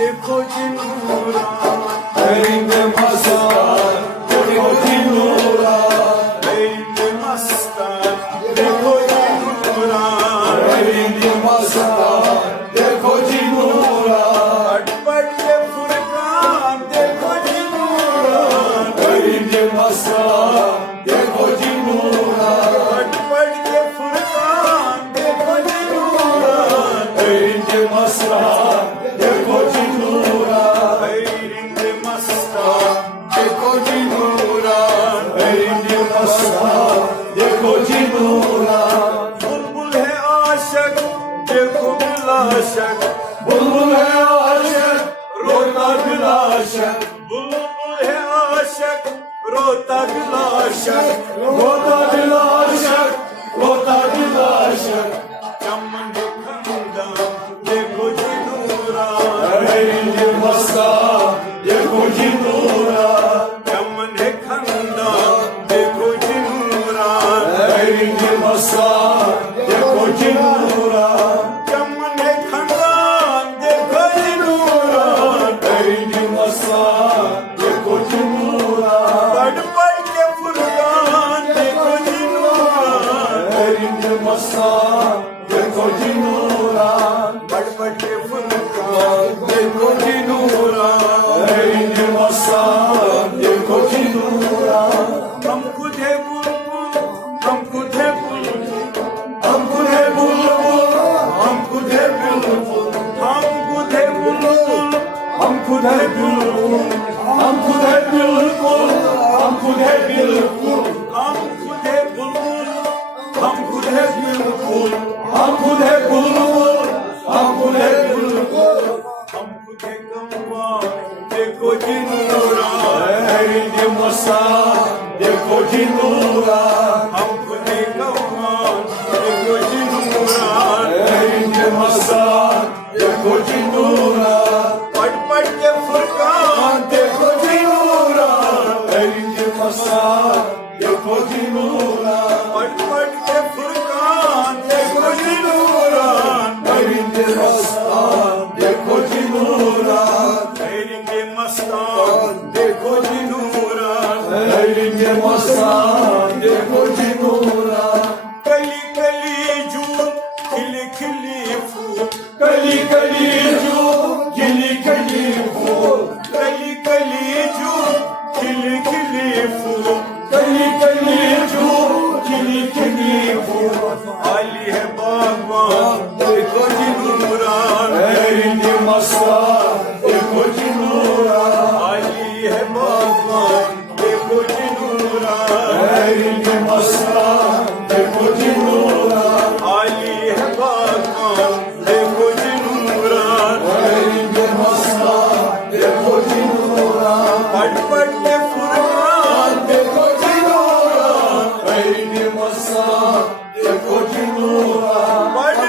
देखो जी Nooran, Elinde masar, देखो जी Nooran, elinde mastar, देखो जी नूरान, elinde masar, देखो जी नूरान, पट के फुरकान, देखो जी नूरान, elinde masar, देखो जी नूरान, पट के फुरकान, देखो जी नूरान, elinde masar, देखो जी नूरान, elinde mastar, देखो जी नूरान, elinde masar, देखो जी नूरान, बुलबुल है आशिक, देखो बिलाशक, बुलबुल है आशिक, रोता बिलाशक, बुलबुल है आशिक, रोता बिलाशक, रोता बिलाशक, रोता बिलाशक, चमन खंदा, देखो जी नूरान, elinde masar, देखो जी नूरान, चमन खंदा, देखो जी नूरान, elinde masar, देखो जी नूरान, चमन खंदा, देखो जी नूरान, elinde masar, देखो जी नूरान, पट के फुरकान, देखो जी नूरान, elinde masar, देखो जी नूरान, पट के फुरकान, देखो जी नूरान, elinde masar, देखो जी नूरान, हम खुद है बुलबुल, हम खुद है बुलबुल, हम खुद है बुलबुल, हम खुद है बुलबुल, हम खुद है बुलबुल, हम खुद है बुलबुल, हम खुद है बिल्कुल, हम खुद है बिल्कुल, हम खुद है बुलबुल, हम खुद है बिल्कुल, हम खुद है बुलबुल, हम खुद है बिल्कुल, हम खुद है कौवा, देखो जी नूरान, elinde masar, देखो जी नूरान, हम खुद है कौवा, देखो जी नूरान, elinde masar, देखो जी नूरान, पट के फुरकान, देखो जी नूरान, elinde masar, देखो जी नूरान, पट के फुरकान, देखो जी नूरान, elinde masar, देखो जी नूरान, तेरे मस्तान, देखो जी नूरान, elinde masar, देखो जी नूरान, कली कली जून, खिली खिली फूल, कली कली जो खिली खिली फूल, कली कली जून, खिली खिली फूल, कली कली जो खिली खिली फूल, आली है बागवान, देखो जी नूरान, elinde masar, देखो जी नूरान, आली है बागवान, देखो जी नूरान, elinde masar, देखो जी नूरान, आली है बागवान, देखो जी नूरान, elinde masar, देखो जी नूरान, पट के फुरकान, देखो जी नूरान, elinde masar, देखो जी नूरान, पट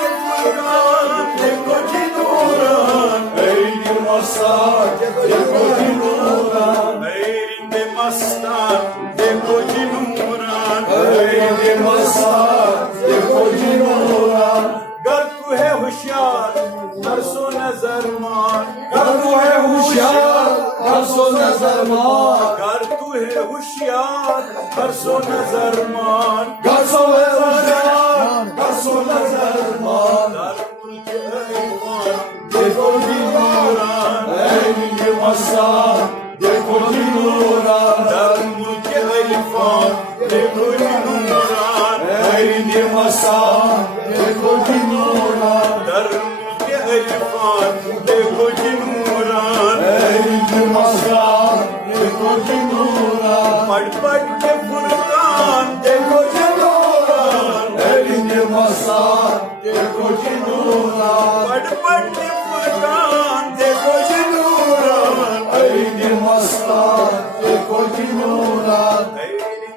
के फुरकान, देखो जी नूरान, elinde masar, देखो जी नूरान, मेरिंदे मस्तान, देखो जी नूरान, elinde masar, देखो जी नूरान, गर तू है होशियार, हर सो नजर मार, कर तू है होशियार, कर सो नजर मार, गर तू है होशियार, हर सो नजर मार, कर सो है होशियार, कर सो नजर मार, दर मुल्क ऐवान, देखो जी नूरान, elinde masar, देखो जी नूरान, दर मुल्क ऐवान, देखो जी नूरान, elinde masar, देखो जी नूरान, दर मुल्क ऐवान, देखो जी नूरान, elinde masar, देखो जी नूरान, पट के फुरकान, देखो जी नूरान, elinde masar, देखो जी नूरान, पट के फुरकान, देखो जी नूरान, elinde masar, देखो जी नूरान,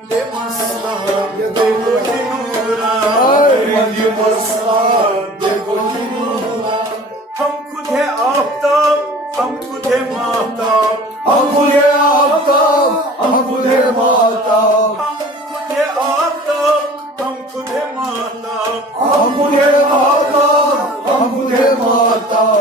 तेरे मस्तान, देखो जी नूरान, elinde masar, देखो जी नूरान, हम खुद है आफताब, हम खुद है माहताब, हम खुद है आफ्ताब, हम खुद है माताब, हम खुद है आफताब, हम खुद है माहताब, हम खुद है माताब, हम खुद है माताब,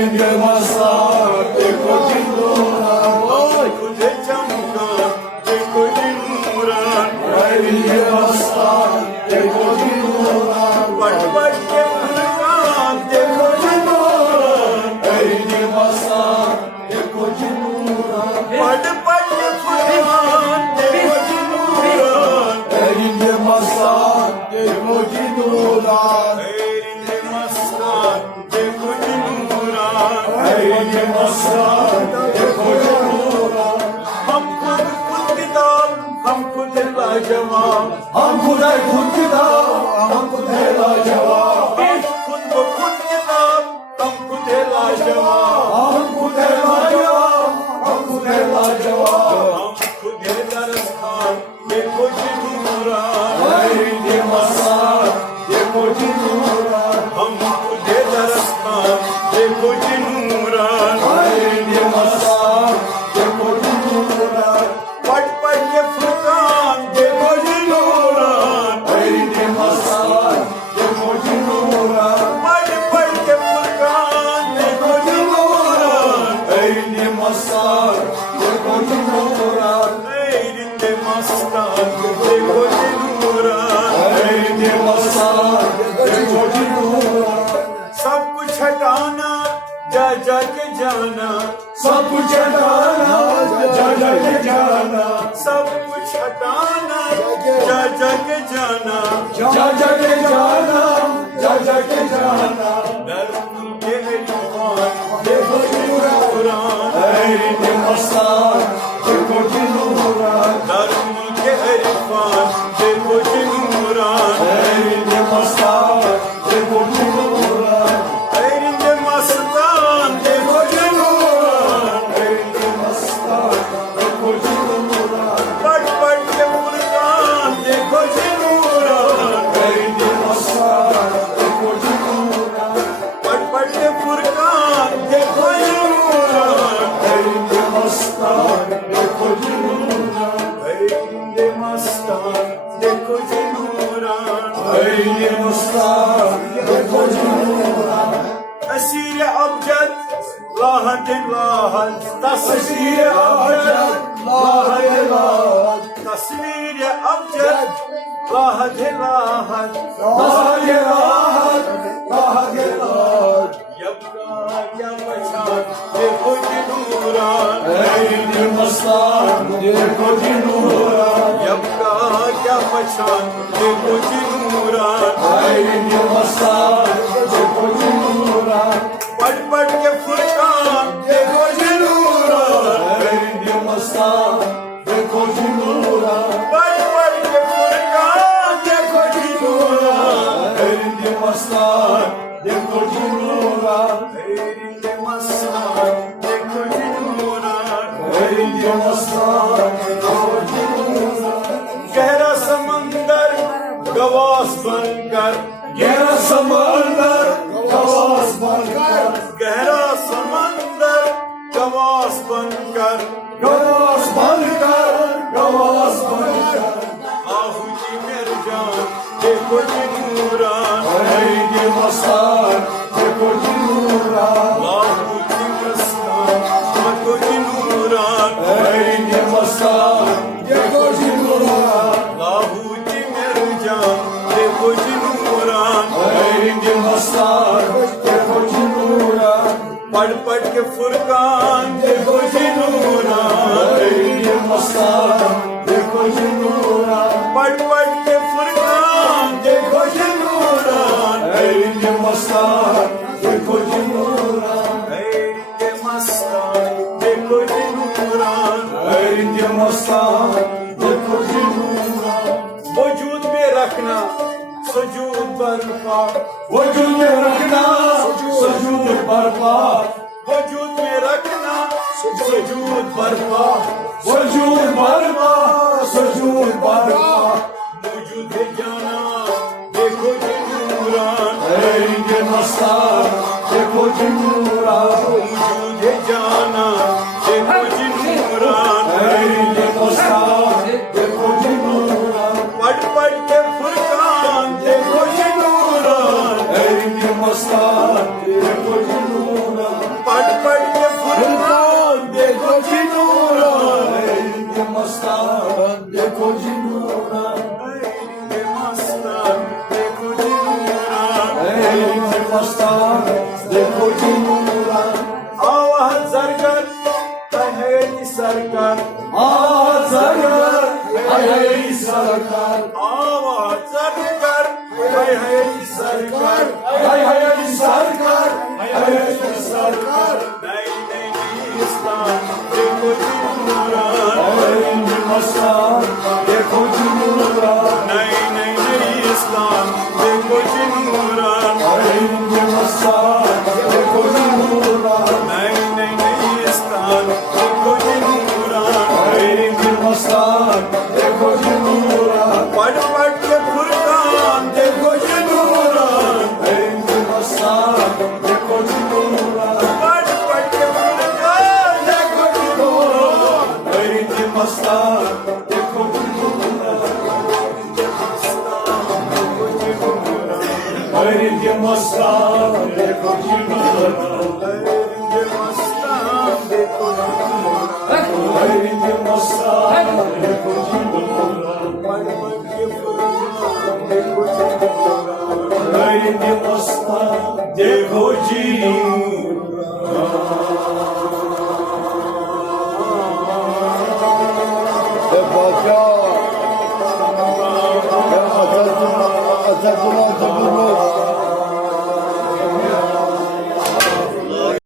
Elinde masar, देखो जी नूरान, खुदे चमका देखो जी नूरान elinde masar, देखो जी नूरान, पट पट के फुरकान देखो जी नूरान elinde masar, देखो जी नूरान, पट पट के फुरकान देखो जी नूरान elinde masar, देखो जी नूरान, elinde masar देखो जी नूरान elinde masar, देखो जी नूरान, हम खुद किताब हम खुद लाजवाब हम खुद है खुद किताब, हम खुद है लाजवाब, खुद को खुद किताब हम खुद लाजवाब हम खुद है लाजवाब, हम खुद है लाजवाब, हम खुद दरस खान देखो जी नूरान elinde masar, देखो जी नूरान, हम खुद दरस खान देखो जी नूरान elinde masar, देखो जी नूरान, पट पट के फुरकान देखो जी नूरान elinde masar, देखो जी नूरान, पट पट के फुरकान देखो जी नूरान elinde masar, देखो जी नूरान, elinde mastar देखो जी नूरान elinde masar, देखो जी नूरान, सब कुछ हटाना जा जा के जाना सब कुछ हटाना, जा जा के जाना, सब कुछ हटाना जा जा के जाना जा जा के जाना, जा जा के जाना, दर्द के अरमान देखो जी नूरान elinde masar, देखो जी नूरान, दर्द के अरमान देखो जी नूरान elinde masar, देखो जी नूरान, elinde मस्तान देखो जी नूरान elinde masar, देखो जी नूरान, पट पट के फुरकान देखो जी नूरान elinde masar, देखो जी नूरान, पट पट के फुरकान देखो जी नूरान elinde masar, देखो जी नूरान, elinde मस्तान देखो जी नूरान elinde masar, देखो जी नूरान, أسير أبجد لاهت لاهت تصوير أبجد لاهت لاهت تصوير أبجد لاهت لاهت rahat ya rahat, rahat ya rahat, يبقى يا بشر देखो जी नूरान elinde masar, देखो जी नूरान, يبقى يا بشر देखो जी नूरान elinde masar, देखो जी नूरान, पट पट के फुरकान देखो जी नूरान elinde masar, देखो जी नूरान, पट पट के फुरकान देखो जी नूरान elinde masar, देखो जी नूरान, elinde masar देखो जी नूरान elinde masar, देखो जी नूरान, गहरा समंदर गवास बनकर gera समंदर, आवाज बनकर, गहरा समंदर गवास बनकर गवास बनकर, गवास बनकर, आहू जी मेरे जान देखो जी नूरान elinde masar, देखो जी नूरान, आहू जी मस्तान देखो जी नूरान elinde masar, देखो जी नूरान, आहू जी मेरे जान देखो जी नूरान elinde masar, देखो जी नूरान, पट पट के फुरकान देखो जी नूरान elinde masar, देखो जी नूरान, पट पट के फुरकान देखो जी नूरान elinde masar, देखो जी नूरान, elinde मस्तान देखो जी नूरान elinde masar, देखो जी नूरान, वजूद में रखना सजूद बरपा वजूद में रखना, सजूद बरपा, वजूद में रखना सजूद बरपा वजूद बरपा, सजूद बरपा, मौजूद है जाना देखो जी नूरान elinde masar, देखो जी नूरान, मौजूद है जाना देखो जी नूरान elinde masar, देखो जी नूरान, पट पट के फुरकान देखो जी नूरान elinde masar, देखो जी नूरान, सरकार आवाज सरकार हाय हाय सरकार आवाज सरकार हाय हाय सरकार हाय हाय सरकार हाय हाय सरकार नहीं नहीं इस्लाम देखो जिमुरान हिंद मस्तान देखो जुमूरान नहीं नहीं इस्लाम देखो जिमुरान हिंद मस्तान देखो जुमूरान नहीं नहीं इस्लाम देखो जिमुरान हिंद मस्तान देखो जुमूरान पढ़ के फुरकान देखो जिमुरान हिंद मस्तान देखो जुमूरान पढ़ के फुरकान देखो जिमुरान हिंद मस्तान देखो जुमूरान हिंद मस्तान देखो जुमूरान